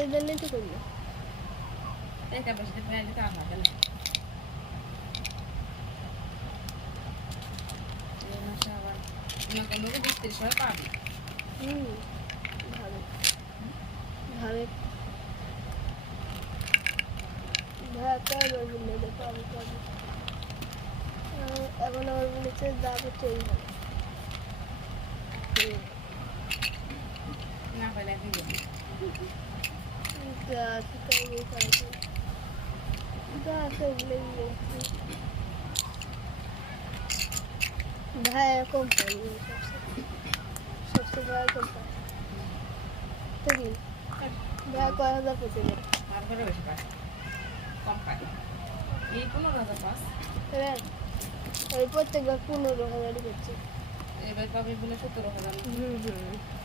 ওই জন্যই তো করলো এটা বসে পেঁয়াজ তো আলাদা না এই মাসে আবার না কোনো 20-30 টাকা পাবি ভালো ভালো ভাত আর বললে পাবো পাবো এখন আমার বলেছে দাবো তৈরি হবে না পেলে দিবি গাছ তৈরি করেছে গাছ ওগুলোই ভাইয়া কোম্পানি सबसे बड़ा कंपनी तभी भाई को 1000 पैसे दे তারপরে বেশি পায় কম পায় এই 15,000 পাস রে ওই প্রত্যেকবার 15,000 দিচ্ছে এবার পাবি বলে 17,000